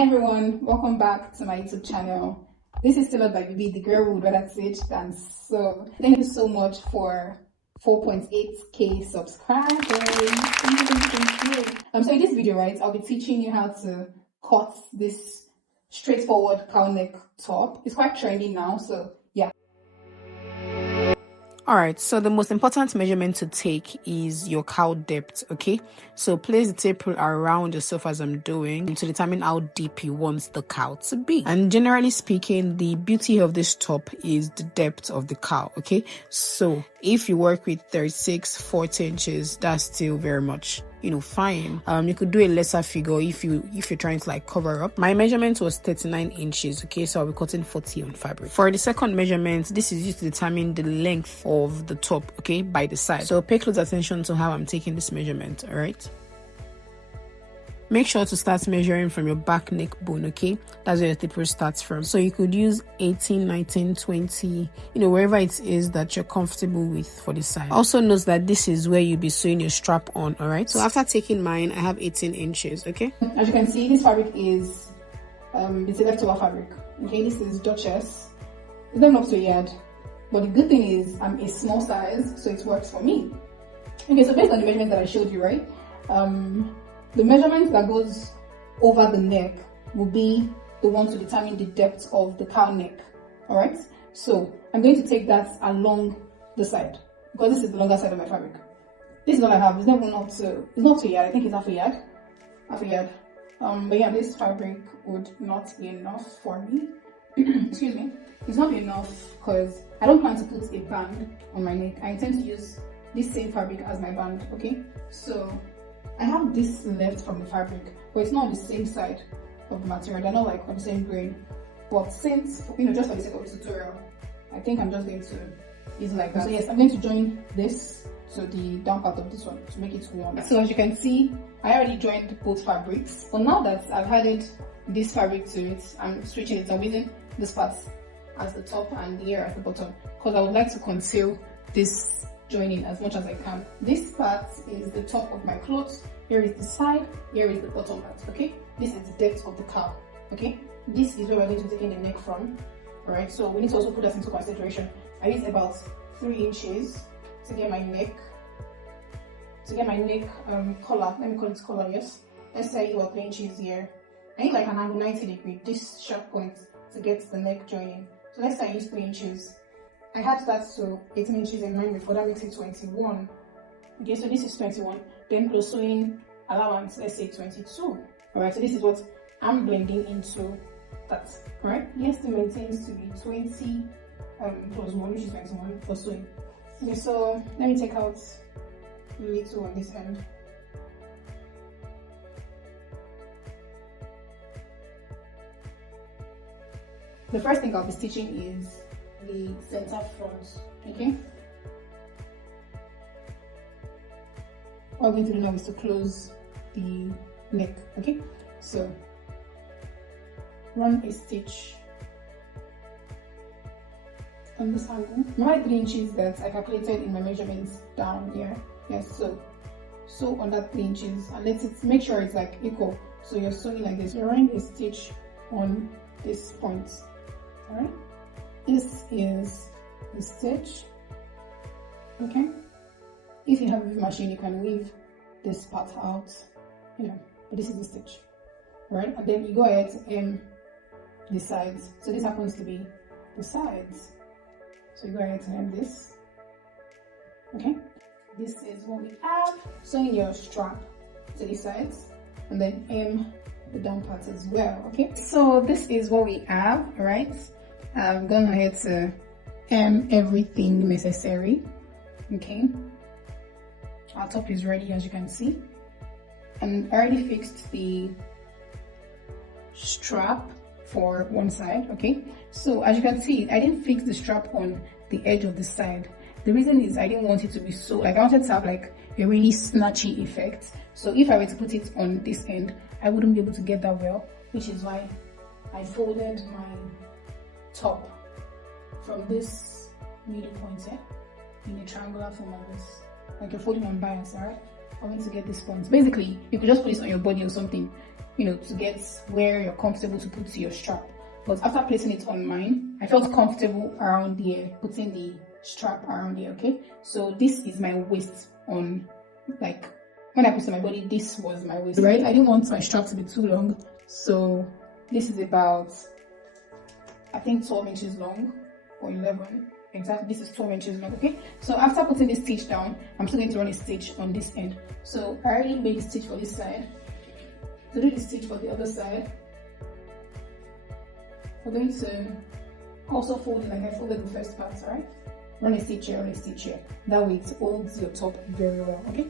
Hi everyone, welcome back to my YouTube channel. This is still by BB, the girl who would rather sit than sew. Thank you so much for 4.8k subscribers. Thank you. So in this video, right, I'll be teaching you how to cut this straightforward cowl neck top. It's quite trendy now, so yeah. Alright, so the most important measurement to take is your cowl depth, okay? So place the tape rule around yourself as I'm doing to determine how deep you want the cowl to be. And generally speaking, the beauty of this top is the depth of the cowl, okay? So if you work with 36, 40 inches, that's still very much, fine. You could do a lesser figure if you're trying to like cover up. My measurement was 39 inches, okay? So I'll be cutting 40 on fabric. For the second measurement, this is used to determine the length of the top, okay, by the side. So pay close attention to how I'm taking this measurement, all right? Make sure to start measuring from your back neck bone, okay? That's where your taper starts from. So you could use 18, 19, 20, wherever it is that you're comfortable with for the side. Also note that this is where you'll be sewing your strap on, all right? So after taking mine, I have 18 inches, okay? As you can see, this fabric is, it's a leftover fabric, okay? This is Duchess. It's not up to a yard, but the good thing is I'm a small size, so it works for me. Okay, so based on the measurements that I showed you, right? The measurement that goes over the neck will be the one to determine the depth of the cowl neck. Alright? So I'm going to take that along the side because this is the longer side of my fabric. This is what I have. It's not to a yard. I think it's half a yard. But yeah, this fabric would not be enough for me. Excuse me. It's not enough because I don't plan to put a band on my neck. I intend to use this same fabric as my band, okay? So I have this left from the fabric, but it's not on the same side of the material. They're not like on the same grain. But since, just for the sake of the tutorial, I think I'm just going to use it like that. So yes, I'm going to join this to the down part of this one to make it one. So as you can see, I already joined both fabrics. But now that I've added this fabric to it, I'm switching it. I'm using this part as the top and here as the bottom because I would like to conceal this joining as much as I can. This part is the top of my clothes, here is the side, here is the bottom part, okay? This is the depth of the cowl, okay? This is where we're going to take in the neck from, alright? So we need to also put that into consideration. I used about 3 inches to get my neck, collar, let me call it collar, yes? Let's say about 3 inches here. I need like an angle 90 degree, this sharp point to get the neck joining. So let's say I use 3 inches. I had that to 18 inches in mind before, that makes it 21. Okay, so this is 21. Then plus sewing allowance, let's say 22. Alright, so this is what I'm blending into that. Alright, the estimate tends to be 20 plus 1, which is 21 for sewing. Okay, so let me take out a little on this end. The first thing I'll be stitching is the center front, okay? What we're going to do now is to close the neck, okay? So run a stitch on this angle. My 3 inches that I calculated in my measurements down here. Yes, so on that 3 inches and make sure it's like equal. So you're sewing like this. You're running a stitch on this point. Alright? This is the stitch, okay? If you have a weave machine, you can weave this part out, but this is the stitch, right? And then you go ahead to hem the sides. So this happens to be the sides. So you go ahead to hem this, okay? This is what we have. Sewing your strap to the sides and then hem the down part as well, okay? So this is what we have, right? I've gone ahead to hem everything necessary, okay? Our top is ready, as you can see, and I already fixed the strap for one side, okay? So as you can see, I didn't fix the strap on the edge of the side. The reason is I didn't want it to be so, I wanted to have like a really snatchy effect. So if I were to put it on this end, I wouldn't be able to get that well, which is why I folded my top from this middle point here in a triangular form like this, like you're folding on bias, alright? For me to get this point. Basically, you could just put this on your body or something. to get where you're comfortable to put your strap. But after placing it on mine, I felt comfortable around here, putting the strap around here, okay? So this is my waist on, like, when I put it on my body, this was my waist, right? I didn't want my strap to be too long, so this is about, I think, 12 inches long, or 11. Exactly, this is 12 inches long, okay? So after putting this stitch down, I'm still going to run a stitch on this end. So I already made the stitch for this side. To do the stitch for the other side, we're going to also fold it like I folded the first part, alright? Run a stitch here, run a stitch here. That way it holds your top very well, okay?